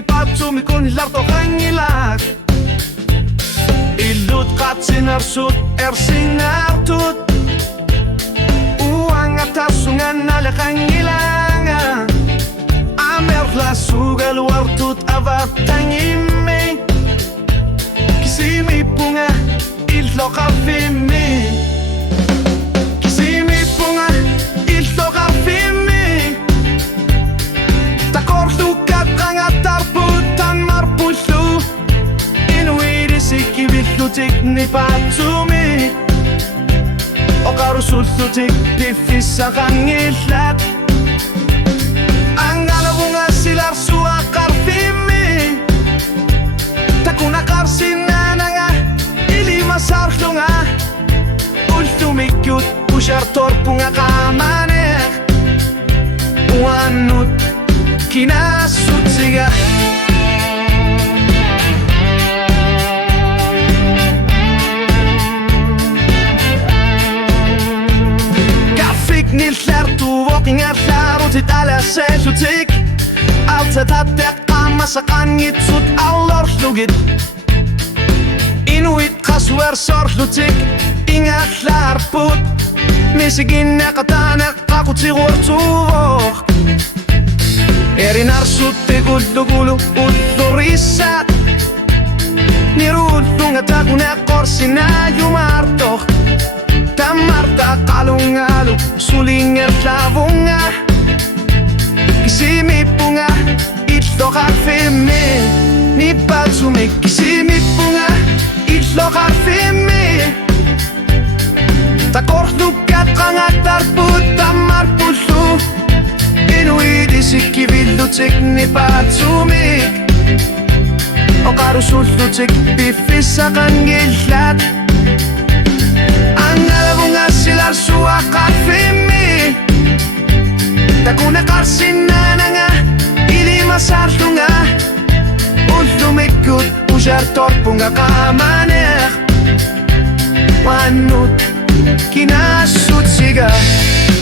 ni patsumi kun larto kangilat Ilut katsinarsut ersinartut Uang atasungan nala kangilanga Amerla sugal wartut avat tangime Kisimi punga illo kafimi Kisimi punga illo kafimi Takorlu kakangatar putan marpullu Inuirisi kivillutik ni patsumi O karusullutik tifissa kangilat Ang alabunga silar suwa karfimi Takuna karsina nga ilima sarlunga Ultumikyut pushar torpunga kamanek Uanut kinasutsiga Nillertu walkingar larutit ala sesutik Altatattek qamasakan ngitsut allorslugit Inuit qaswer sorlutik ingat larput Misigin qatanek qaqutsigurtuvoq Erinarsutti gullugulu ullurisat Nirullunga takunek qorsina yumartoq Tamarta kalungalu sulinger lavunga Kisimi punga itlo karfimi Ni patsume kisimi punga itlo karfimi Takorlukat kangatar puta marpullu Inuidisi kivillutik ni patsumik O karusullutik bifissa kangillat Ang alabunga silar suwa karfimi Takuna karsina nga ilima sartunga Ultumikut pujar torpunga kamanek Manut kinasutsiga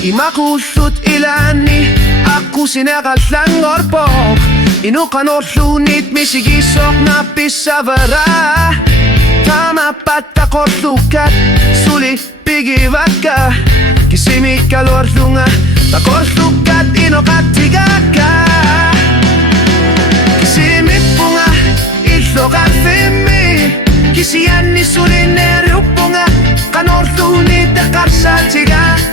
Imakulut ilani Aku sinakatlang orpok Inukanorlunit misigisok na pisavara Tama patakorlukat Suli pigivaka Kisimi kalorlunga Takorlukat inokattigaka Kisimi punga Illokat fimi Kisiani suli nerjupunga Kanorlunit akarsaltiga